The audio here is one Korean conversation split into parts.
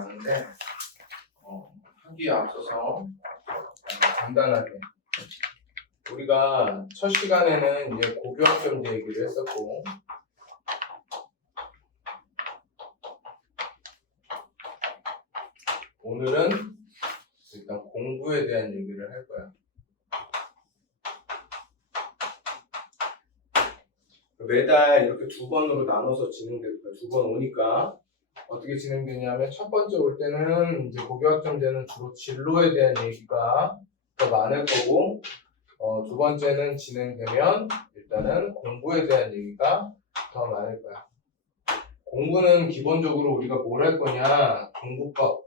많은데 하기에 앞서서 간단하게 우리가 첫 시간에는 이제 고교학점제 얘기를 했었고 오늘은 일단 공부에 대한 얘기를 할 거야. 매달 이렇게 두 번으로 나눠서 진행될 거야. 두 번 오니까 어떻게 진행되냐면 첫 번째 올 때는 이제 고교학점제는 주로 진로에 대한 얘기가 더 많을 거고 두 번째는 진행되면 일단은 공부에 대한 얘기가 더 많을 거야. 공부는 기본적으로 우리가 뭘 할 거냐? 공부법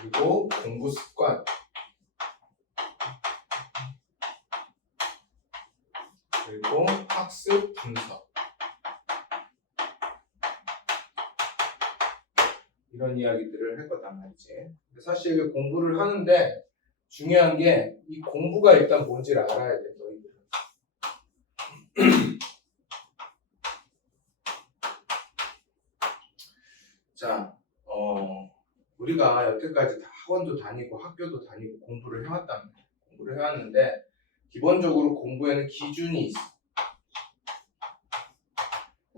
그리고 공부 습관 그리고 학습 분석 이런 이야기들을 할 거단 말이지. 근데 사실 공부를 하는데 중요한 게 이 공부가 일단 뭔지를 알아야 돼, 너희들은. 자, 우리가 여태까지 다 학원도 다니고 학교도 다니고 공부를 해왔단 말이야. 공부를 해왔는데 기본적으로 공부에는 기준이 있어.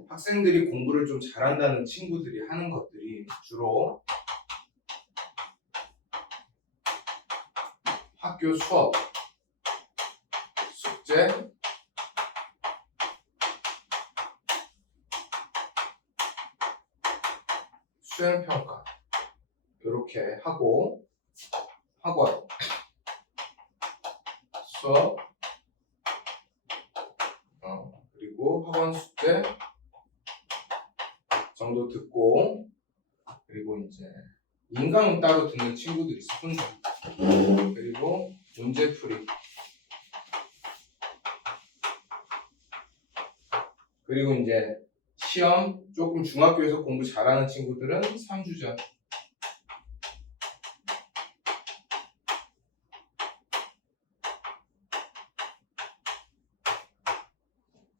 학생들이 공부를 좀 잘한다는 친구들이 하는 것들이 주로 학교 수업, 숙제, 수행평가 이렇게 하고 학원, 수업, 그리고 학원 숙제 정도 듣고 그리고 이제 인강 따로 듣는 친구들이 있어. 혼자. 그리고 문제풀이 그리고 이제 시험 조금 중학교에서 공부 잘하는 친구들은 3주전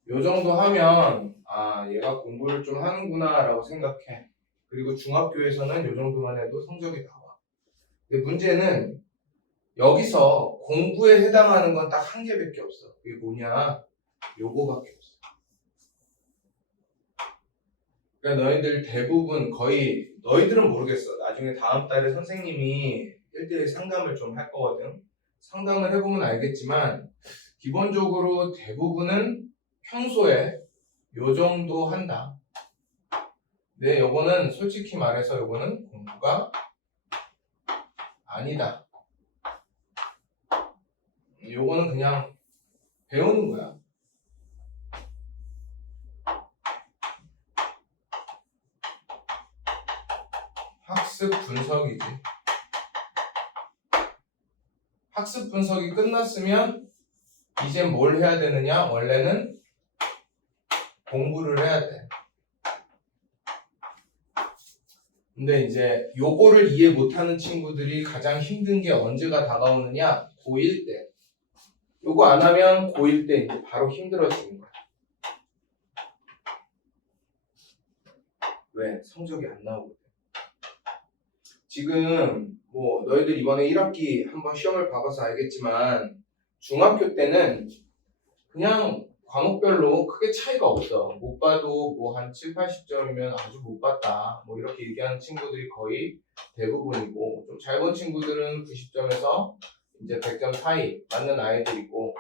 요 정도 하면 얘가 공부를 좀 하는구나 라고 생각해. 그리고 중학교에서는 요 정도만 해도 성적이 나와. 근데 문제는 여기서 공부에 해당하는 건 딱 한 개밖에 없어. 그게 뭐냐? 요거밖에 없어. 그러니까 너희들 대부분 거의 너희들은 모르겠어. 나중에 다음 달에 선생님이 1대1 상담을 좀 할 거거든. 상담을 해보면 알겠지만 기본적으로 대부분은 평소에 요 정도 한다. 근데 요거는 솔직히 말해서 요거는 공부가 아니다. 요거는 그냥 배우는 거야. 학습 분석이지. 학습 분석이 끝났으면 이제 뭘 해야 되느냐? 원래는 공부를 해야 돼. 근데 이제 요거를 이해 못하는 친구들이 가장 힘든 게 언제가 다가오느냐? 고1 때. 요거 안 하면 고1 때 이제 바로 힘들어지는 거야. 왜? 성적이 안 나오거든. 지금 뭐 너희들 이번에 1학기 한번 시험을 봐봐서 알겠지만 중학교 때는 그냥 과목별로 크게 차이가 없어. 못 봐도 뭐 한 7, 80점이면 아주 못 봤다. 뭐 이렇게 얘기하는 친구들이 거의 대부분이고 좀 잘 본 친구들은 90점에서 이제 100점 사이 맞는 아이들이고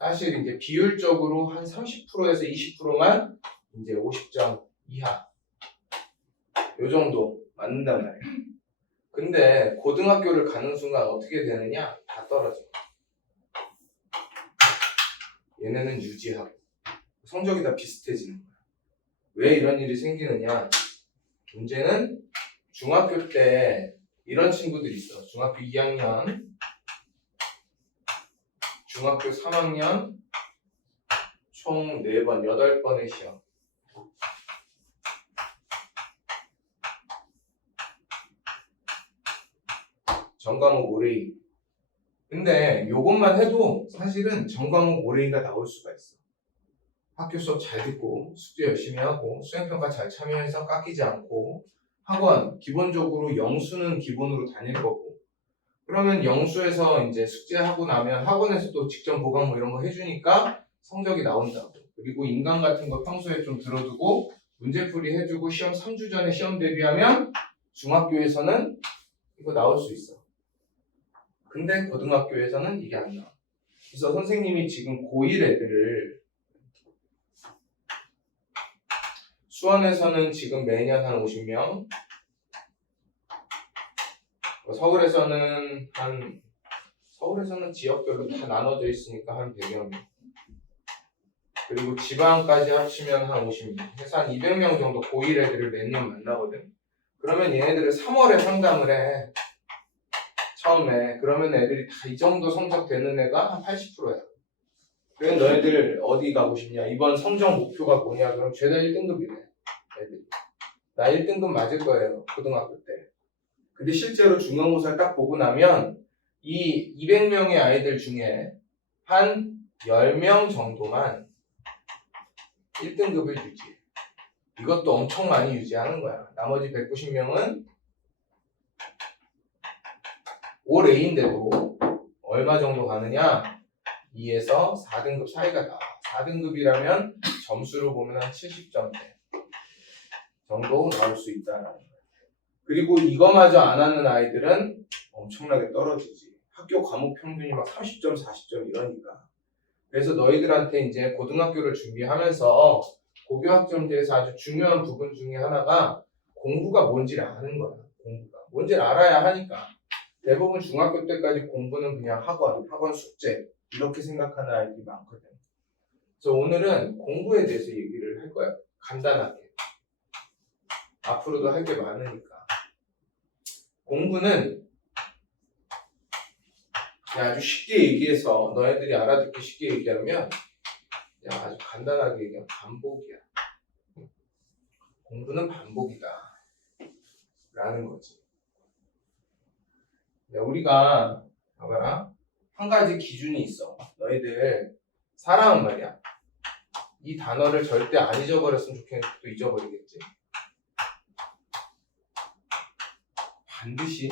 사실 이제 비율적으로 한 30%에서 20%만 이제 50점 이하 요 정도 맞는단 말이야. 근데 고등학교를 가는 순간 어떻게 되느냐? 다 떨어져. 얘네는 유지하고 성적이 다 비슷해지는 거야. 왜 이런 일이 생기느냐? 문제는 중학교 때 이런 친구들이 있어. 중학교 2학년, 중학교 3학년 총 4번, 8번의 시험. 전과목 5레이. 근데 요것만 해도 사실은 전과목 5레이가 나올 수가 있어. 학교 수업 잘 듣고 숙제 열심히 하고 수행평가 잘 참여해서 깎이지 않고 학원 기본적으로 영수는 기본으로 다닐 거고 그러면 영수에서 이제 숙제하고 나면 학원에서 또 직접 보강 뭐 이런 거 해주니까 성적이 나온다고. 그리고 인강 같은 거 평소에 좀 들어두고 문제풀이 해주고 시험 3주 전에 시험 대비하면 중학교에서는 이거 나올 수 있어. 근데 고등학교에서는 이게 안 나와. 그래서 선생님이 지금 고1 애들을 수원에서는 지금 매년 한 50명, 서울에서는 지역별로 다 나눠져 있으니까 한 100여 명. 그리고 지방까지 합치면 한 50명. 해서 한 200명 정도 고1 애들을 매년 만나거든. 그러면 얘네들을 3월에 상담을 해. 처음에. 그러면 애들이 다 이 정도 성적 되는 애가 한 80%야. 그래서 너희들 어디 가고 싶냐? 이번 성적 목표가 뭐냐? 그럼 죄다 1등급이래. 애들이. 나 1등급 맞을 거예요. 고등학교 때. 근데 실제로 중간고사를 딱 보고 나면 이 200명의 아이들 중에 한 10명 정도만 1등급을 유지해. 이것도 엄청 많이 유지하는 거야. 나머지 190명은 올 A인데도 얼마 정도 가느냐? 2에서 4등급 사이가 나와. 4등급이라면 점수로 보면 한 70점대 정도 나올 수 있다라는 거야. 그리고 이거마저 안 하는 아이들은 엄청나게 떨어지지. 학교 과목 평균이 막 30점, 40점 이러니까. 그래서 너희들한테 이제 고등학교를 준비하면서 고교학점제에서 아주 중요한 부분 중에 하나가 공부가 뭔지를 아는 거야. 공부가 뭔지를 알아야 하니까. 대부분 중학교 때까지 공부는 그냥 학원 숙제 이렇게 생각하는 아이들이 많거든. 그래서 오늘은 공부에 대해서 얘기를 할 거야. 간단하게. 앞으로도 할 게 많으니까. 공부는 아주 쉽게 얘기해서 너희들이 알아듣기 쉽게 얘기하면 아주 간단하게 얘기하면 반복이야. 공부는 반복이다 라는 거지. 우리가 봐봐라. 한 가지 기준이 있어. 너희들 사람은 말이야. 이 단어를 절대 안 잊어버렸으면 좋겠는데 또 잊어버리겠지. 반드시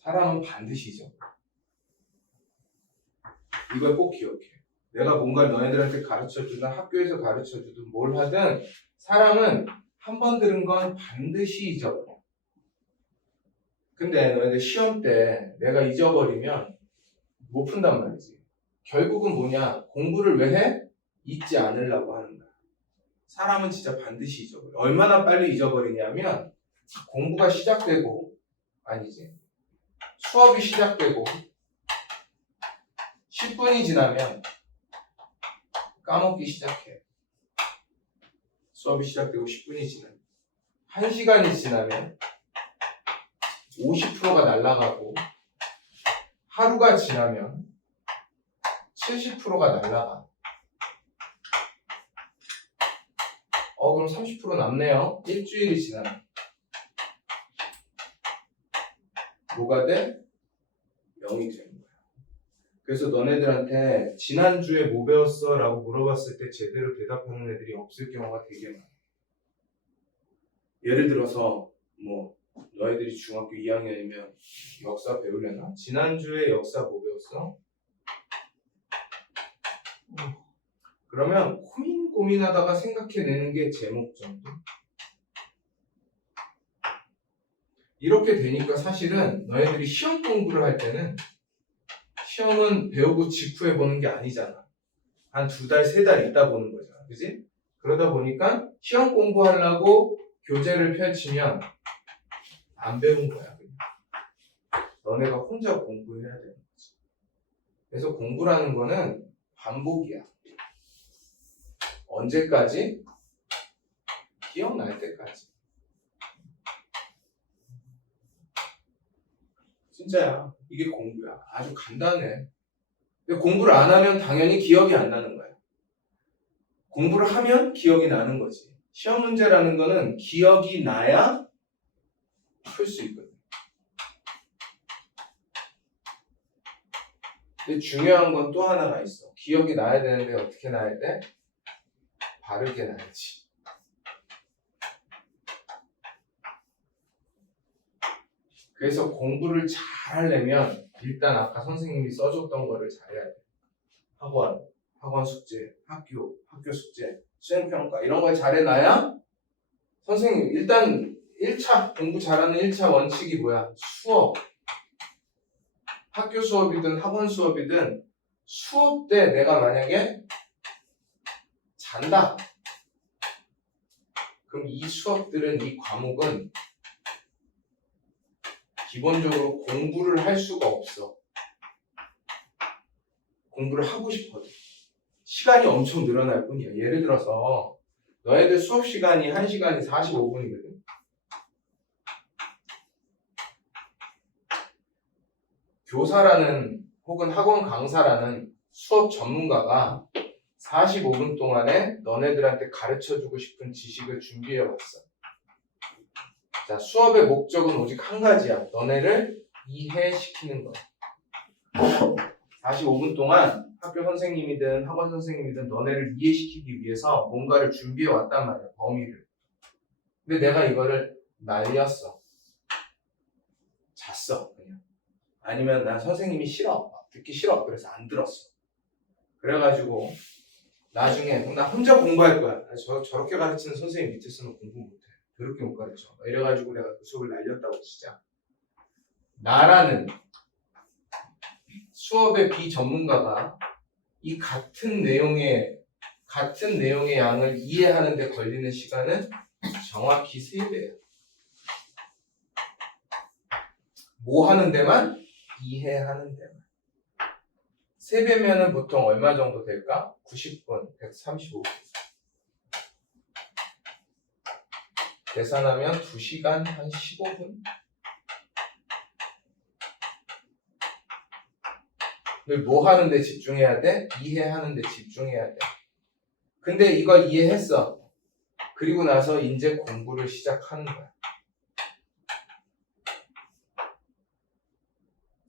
사람은 반드시 잊어버려. 이걸 꼭 기억해. 내가 뭔가를 너희들한테 가르쳐주든 학교에서 가르쳐주든 뭘 하든 사람은 한 번 들은 건 반드시 잊어버려. 근데 너희들 시험 때 내가 잊어버리면 못 푼단 말이지. 결국은 뭐냐? 공부를 왜 해? 잊지 않으려고 하는 거야. 사람은 진짜 반드시 잊어버려. 얼마나 빨리 잊어버리냐면 공부가 시작되고 아니지. 수업이 시작되고 10분이 지나면 까먹기 시작해. 수업이 시작되고 10분이 지나면 1시간이 지나면 50%가 날아가고 하루가 지나면 70%가 날아가. 그럼 30% 남네요. 일주일이 지나면 뭐가 돼? 0이 되는 거야. 그래서 너네들한테 지난주에 뭐 배웠어? 라고 물어봤을 때 제대로 대답하는 애들이 없을 경우가 되게 많아. 예를 들어서 뭐 너희들이 중학교 2학년이면 역사 배우려나? 지난주에 역사 뭐 배웠어? 그러면 고민하다가 생각해내는 게 제목 정도. 이렇게 되니까 사실은 너희들이 시험 공부를 할 때는 시험은 배우고 직후에 보는 게 아니잖아. 한 2달, 3달 있다 보는 거잖아. 그지? 그러다 보니까 시험 공부하려고 교재를 펼치면 안 배운 거야. 그냥. 너네가 혼자 공부해야 되는 거지. 그래서 공부라는 거는 반복이야. 언제까지? 기억날 때까지. 진짜야. 이게 공부야. 아주 간단해. 근데 공부를 안 하면 당연히 기억이 안 나는 거야. 공부를 하면 기억이 나는 거지. 시험 문제라는 거는 기억이 나야 풀 수 있거든. 근데 중요한 건 또 하나가 있어. 기억이 나야 되는데 어떻게 나야 돼? 바르게 나야지. 그래서 공부를 잘 하려면 일단 아까 선생님이 써줬던 거를 잘해야 돼. 학원 숙제, 학교 숙제, 수행평가 이런 걸 잘해놔야 선생님 일단 1차 공부 잘하는 1차 원칙이 뭐야? 수업. 학교 수업이든 학원 수업이든 수업 때 내가 만약에 잔다. 그럼 이 수업들은 이 과목은 기본적으로 공부를 할 수가 없어. 공부를 하고 싶어도. 시간이 엄청 늘어날 뿐이야. 예를 들어서 너희들 수업 시간이 1시간이 45분이거든. 교사라는 혹은 학원 강사라는 수업 전문가가 45분 동안에 너네들한테 가르쳐주고 싶은 지식을 준비해왔어. 자, 수업의 목적은 오직 한 가지야. 너네를 이해시키는 거야. 45분 동안 학교 선생님이든 학원 선생님이든 너네를 이해시키기 위해서 뭔가를 준비해 왔단 말이야. 범위를. 근데 내가 이거를 날렸어. 잤어. 그냥. 아니면 난 선생님이 싫어. 듣기 싫어. 그래서 안 들었어. 그래가지고 나중에 나 혼자 공부할 거야. 저렇게 가르치는 선생님 밑에서는 공부 못해. 그렇게 못 가르쳐. 이래가지고 내가 그 수업을 날렸다고 치자. 나라는 수업의 비전문가가 이 같은 내용의 양을 이해하는 데 걸리는 시간은 정확히 3배야. 뭐 하는 데만? 이해하는 데만. 3배면은 보통 얼마 정도 될까? 90분, 135분. 계산하면 2시간 한 15분? 뭐 하는데 집중해야 돼? 이해하는데 집중해야 돼. 근데 이걸 이해했어. 그리고 나서 이제 공부를 시작하는 거야.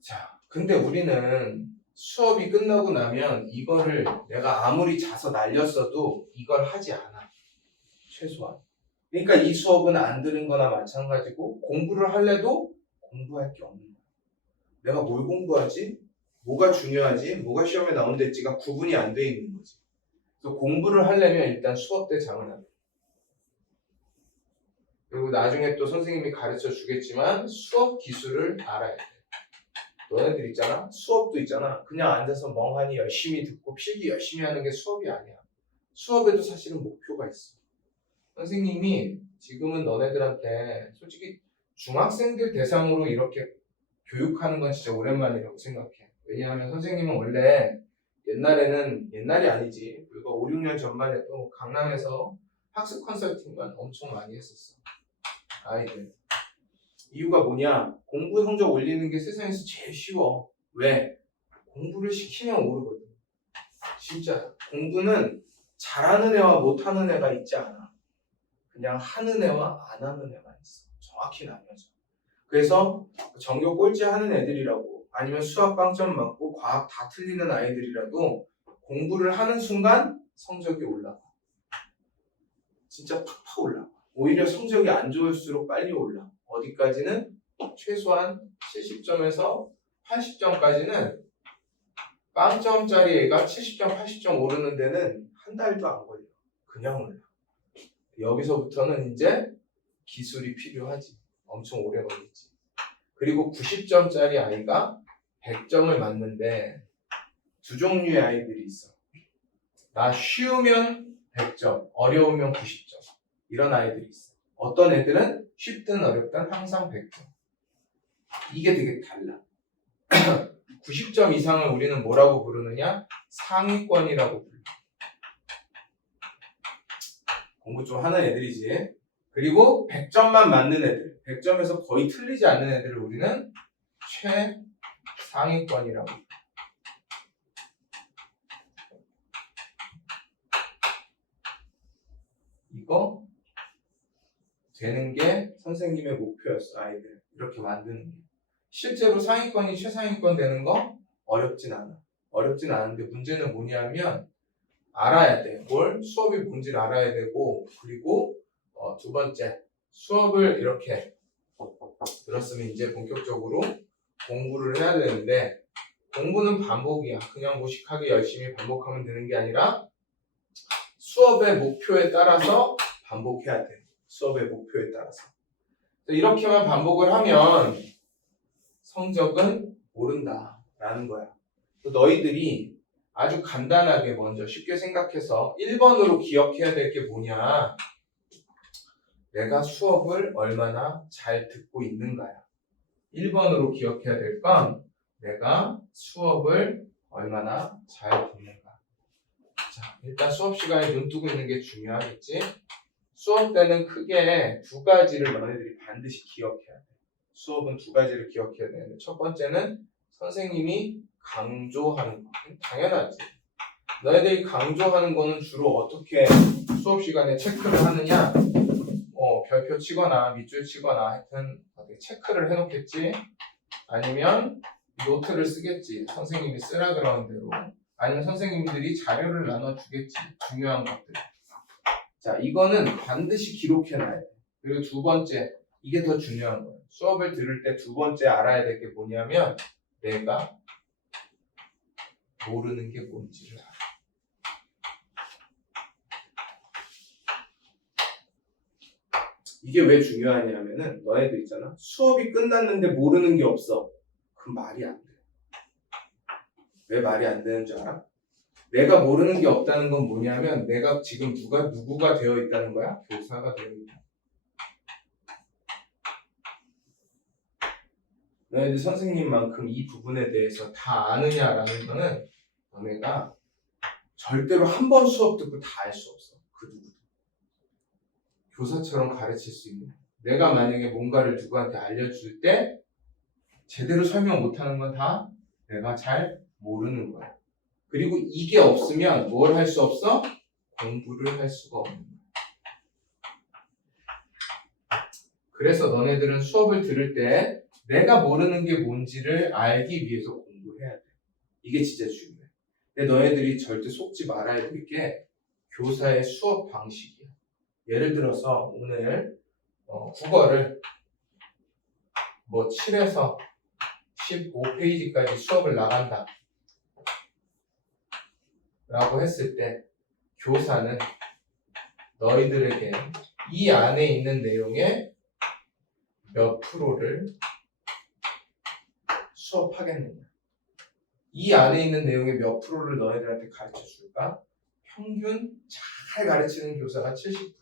자, 근데 우리는 수업이 끝나고 나면 이거를 내가 아무리 자서 날렸어도 이걸 하지 않아. 최소한. 그러니까 이 수업은 안 들은 거나 마찬가지고 공부를 할래도 공부할 게 없는 거야. 내가 뭘 공부하지? 뭐가 중요하지? 뭐가 시험에 나온댔지가 구분이 안 돼 있는 거지. 그래서 공부를 하려면 일단 수업 때 잠을 안 돼. 그리고 나중에 또 선생님이 가르쳐 주겠지만 수업 기술을 알아야 돼. 너네들 있잖아? 수업도 있잖아. 그냥 앉아서 멍하니 열심히 듣고 필기 열심히 하는 게 수업이 아니야. 수업에도 사실은 목표가 있어. 선생님이 지금은 너네들한테 솔직히 중학생들 대상으로 이렇게 교육하는 건 진짜 오랜만이라고 생각해. 왜냐하면 선생님은 원래 옛날이 아니지. 불과 5, 6년 전만 해도 강남에서 학습 컨설팅만 엄청 많이 했었어. 아이들. 이유가 뭐냐? 공부 성적 올리는 게 세상에서 제일 쉬워. 왜? 공부를 시키면 오르거든. 진짜. 공부는 잘하는 애와 못하는 애가 있지 않아. 그냥 하는 애와 안 하는 애가 있어. 정확히 나뉘어져. 그래서 전교 꼴찌 하는 애들이라고 아니면 수학 빵점 맞고 과학 다 틀리는 아이들이라도 공부를 하는 순간 성적이 올라가. 진짜 팍팍 올라가. 오히려 성적이 안 좋을수록 빨리 올라. 어디까지는? 최소한 70점에서 80점까지는 빵점짜리 애가 70점, 80점 오르는 데는 한 달도 안 걸려. 그냥 올라. 여기서부터는 이제 기술이 필요하지. 엄청 오래 걸리지. 그리고 90점짜리 아이가 100점을 맞는데 두 종류의 아이들이 있어. 나 쉬우면 100점, 어려우면 90점. 이런 아이들이 있어. 어떤 애들은 쉽든 어렵든 항상 100점. 이게 되게 달라. 90점 이상을 우리는 뭐라고 부르느냐? 상위권이라고 불러. 공부 좀 하는 애들이지. 그리고 100점만 맞는 애들, 100점에서 거의 틀리지 않는 애들을 우리는 최상위권이라고 불러. 이거 되는 게 선생님의 목표였어. 아이들 이렇게 만드는 게. 실제로 상위권이 최상위권 되는 거 어렵진 않아. 어렵진 않은데 문제는 뭐냐면 알아야 돼. 뭘? 수업이 뭔지를 알아야 되고, 그리고 두 번째, 수업을 이렇게 들었으면 이제 본격적으로 공부를 해야 되는데, 공부는 반복이야. 그냥 무식하게 열심히 반복하면 되는 게 아니라 수업의 목표에 따라서 반복해야 돼. 수업의 목표에 따라서. 이렇게만 반복을 하면 성적은 오른다라는 거야. 너희들이 아주 간단하게 먼저 쉽게 생각해서 1번으로 기억해야 될 게 뭐냐? 내가 수업을 얼마나 잘 듣고 있는가야. 1번으로 기억해야 될 건 내가 수업을 얼마나 잘 듣는가. 자, 일단 수업 시간에 눈 뜨고 있는 게 중요하겠지? 수업 때는 크게 두 가지를 너네들이 반드시 기억해야 돼. 수업은 두 가지를 기억해야 되는데 첫 번째는 선생님이 강조하는 거. 당연하지. 너희들이 강조하는 거는 주로 어떻게 수업 시간에 체크를 하느냐? 별표 치거나 밑줄 치거나 하여튼 어떻게 체크를 해놓겠지? 아니면 노트를 쓰겠지. 선생님이 쓰라 그러는 대로. 아니면 선생님들이 자료를 나눠주겠지. 중요한 것들. 자, 이거는 반드시 기록해놔야 돼. 그리고 두 번째, 이게 더 중요한 거예요. 수업을 들을 때 두 번째 알아야 될 게 뭐냐면 내가 모르는 게 뭔지를 알아. 이게 왜 중요하냐면은 너희들 있잖아. 수업이 끝났는데 모르는 게 없어. 그럼 말이 안 돼. 왜 말이 안 되는 줄 알아? 내가 모르는 게 없다는 건 뭐냐면 내가 지금 누구가 되어 있다는 거야? 교사가 되어 있다. 너희들 선생님만큼 이 부분에 대해서 다 아느냐라는 거는 너네가 절대로 한 번 수업 듣고 다 알 수 없어. 그 누구도. 교사처럼 가르칠 수 있는. 내가 만약에 뭔가를 누구한테 알려줄 때 제대로 설명 못하는 건 다 내가 잘 모르는 거야. 그리고 이게 없으면 뭘 할 수 없어? 공부를 할 수가 없는 거야. 그래서 너네들은 수업을 들을 때 내가 모르는 게 뭔지를 알기 위해서 공부해야 돼. 이게 진짜 중요해. 근데 너희들이 절대 속지 말아야 될 게 교사의 수업 방식이야. 예를 들어서 오늘 국어를 7에서 15페이지까지 수업을 나간다 라고 했을 때 교사는 너희들에게 이 안에 있는 내용의 몇 프로를 수업하겠느냐. 이 안에 있는 내용의 몇 프로를 너희들한테 가르쳐 줄까? 평균 잘 가르치는 교사가 70%.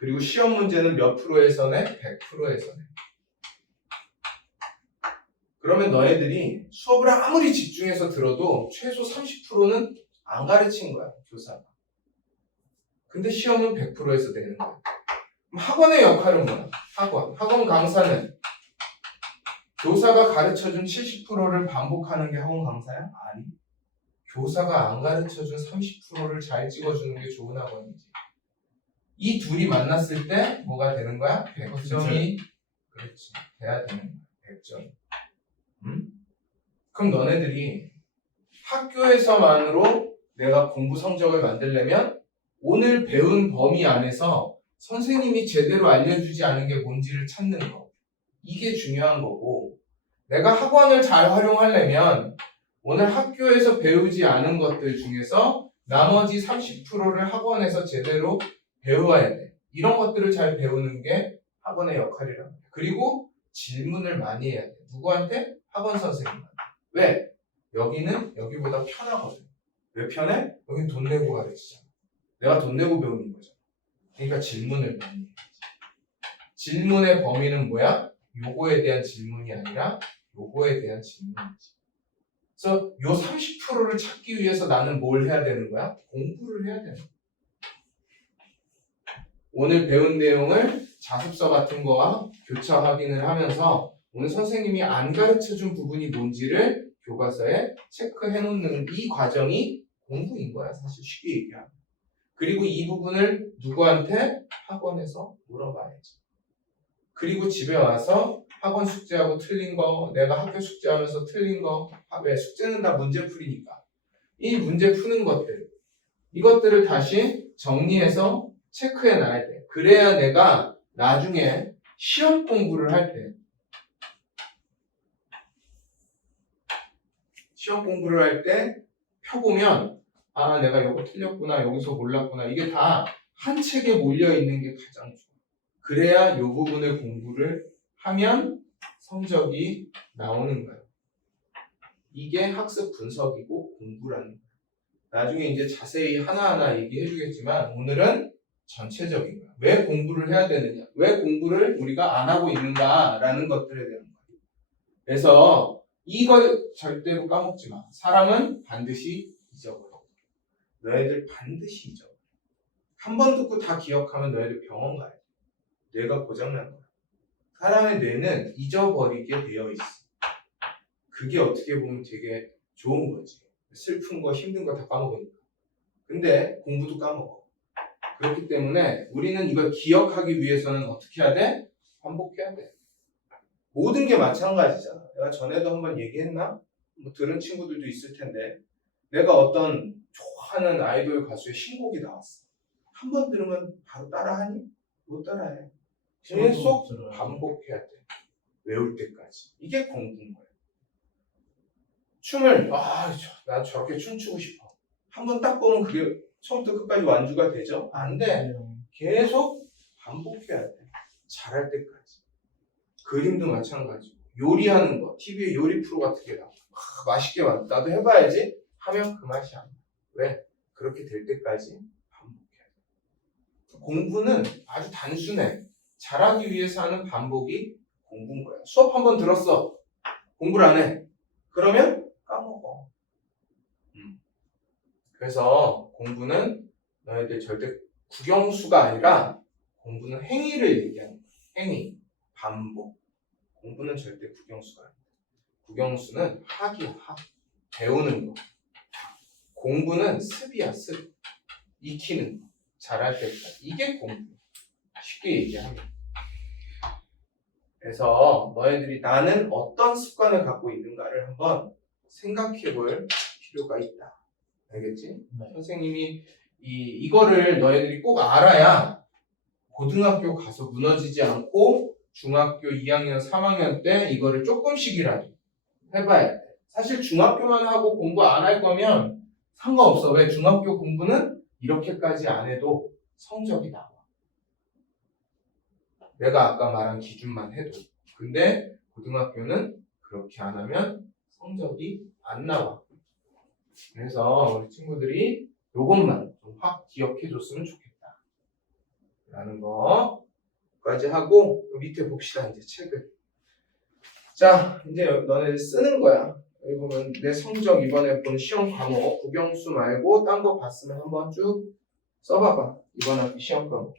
그리고 시험 문제는 몇 프로에서 내? 100%에서 내. 그러면 너희들이 수업을 아무리 집중해서 들어도 최소 30%는 안 가르친 거야, 교사가. 근데 시험은 100%에서 내는 거야. 그럼 학원의 역할은 뭐야? 학원 강사는 교사가 가르쳐준 70%를 반복하는 게 학원 강사야? 아니. 교사가 안 가르쳐준 30%를 잘 찍어주는 게 좋은 학원이지. 이 둘이 만났을 때 뭐가 되는 거야? 100점이 그렇지. 돼야 되는 거야. 100점. 그럼 너네들이 학교에서만으로 내가 공부 성적을 만들려면 오늘 배운 범위 안에서 선생님이 제대로 알려주지 않은 게 뭔지를 찾는 거. 이게 중요한 거고, 내가 학원을 잘 활용하려면 오늘 학교에서 배우지 않은 것들 중에서 나머지 30%를 학원에서 제대로 배워야 돼. 이런 것들을 잘 배우는 게 학원의 역할이라고 해. 그리고 질문을 많이 해야 돼. 누구한테? 학원 선생님한테. 왜? 여기는 여기보다 편하거든. 왜 편해? 여긴 돈 내고 가르치잖아. 내가 돈 내고 배우는 거잖아. 그러니까 질문을 많이 해야지. 질문의 범위는 뭐야? 요거에 대한 질문이 아니라 요거에 대한 질문이지. 그래서 요 30%를 찾기 위해서 나는 뭘 해야 되는 거야? 공부를 해야 되는 거야. 오늘 배운 내용을 자습서 같은 거와 교차 확인을 하면서 오늘 선생님이 안 가르쳐준 부분이 뭔지를 교과서에 체크해 놓는 이 과정이 공부인 거야. 사실 쉽게 얘기하면. 그리고 이 부분을 누구한테? 학원에서 물어봐야지. 그리고 집에 와서 학원 숙제하고 틀린 거, 내가 학교 숙제하면서 틀린 거, 왜? 숙제는 다 문제풀이니까. 이 문제 푸는 것들, 이것들을 다시 정리해서 체크해 놔야 돼. 그래야 내가 나중에 시험 공부를 할 때, 펴보면, 아, 내가 이거 틀렸구나, 여기서 몰랐구나. 이게 다 한 책에 몰려 있는 게 가장 좋아. 그래야 이 부분을 공부를 하면 성적이 나오는 거예요. 이게 학습 분석이고 공부라는 거예요. 나중에 이제 자세히 하나하나 얘기해 주겠지만 오늘은 전체적인 거야. 왜 공부를 해야 되느냐? 왜 공부를 우리가 안 하고 있는가라는 것들에 대한 거예요. 그래서 이걸 절대로 까먹지 마. 사람은 반드시 잊어버려. 너희들 반드시 잊어버려. 한 번 듣고 다 기억하면 너희들 병원 가야 돼. 뇌가 고장난 거야. 사람의 뇌는 잊어버리게 되어 있어. 그게 어떻게 보면 되게 좋은 거지. 슬픈 거, 힘든 거 다 까먹으니까. 근데 공부도 까먹어. 그렇기 때문에 우리는 이걸 기억하기 위해서는 어떻게 해야 돼? 반복해야 돼. 모든 게 마찬가지잖아. 내가 전에도 한번 얘기했나? 뭐 들은 친구들도 있을 텐데 내가 어떤 좋아하는 아이돌 가수의 신곡이 나왔어. 한 번 들으면 바로 따라하니? 못 따라해. 계속 반복해야 돼. 외울 때까지. 이게 공부인 거야. 춤을 나 저렇게 춤추고 싶어. 한 번 딱 보면 그게 처음부터 끝까지 완주가 되죠? 안 돼. 계속 반복해야 돼. 잘할 때까지. 그림도 마찬가지고 요리하는 거. TV에 요리 프로 같은 게 나와. 맛있게 만들어. 나도 해봐야지. 하면 그 맛이 안 나. 왜? 그렇게 될 때까지 반복해야 돼. 공부는 아주 단순해. 잘하기 위해서 하는 반복이 공부인 거야. 수업 한 번 들었어. 공부를 안 해. 그러면 까먹어. 그래서 공부는 너희들 절대 국영수가 아니라 공부는 행위를 얘기하는 거야. 행위, 반복. 공부는 절대 국영수가 아니야. 국영수는 학이야, 학. 배우는 거. 공부는 습이야, 습. 익히는 거. 잘할 때까지. 이게 공부. 쉽게 얘기하면. 그래서 너희들이 나는 어떤 습관을 갖고 있는가를 한번 생각해 볼 필요가 있다. 알겠지? 네. 선생님이 이거를 너희들이 꼭 알아야 고등학교 가서 무너지지 않고 중학교 2학년, 3학년 때 이거를 조금씩이라도 해봐야 돼. 사실 중학교만 하고 공부 안 할 거면 상관없어. 왜? 중학교 공부는 이렇게까지 안 해도 성적이 나와. 내가 아까 말한 기준만 해도. 근데 고등학교는 그렇게 안 하면 성적이 안 나와. 그래서 우리 친구들이 요것만 좀 확 기억해 줬으면 좋겠다. 라는 거까지 하고 밑에 봅시다. 이제 책을. 자, 이제 너네 쓰는 거야. 여기 보면 내 성적 이번에 본 시험 과목 국영수 말고 딴 거 봤으면 한번 쭉 써봐봐. 이번 학기 시험 과목.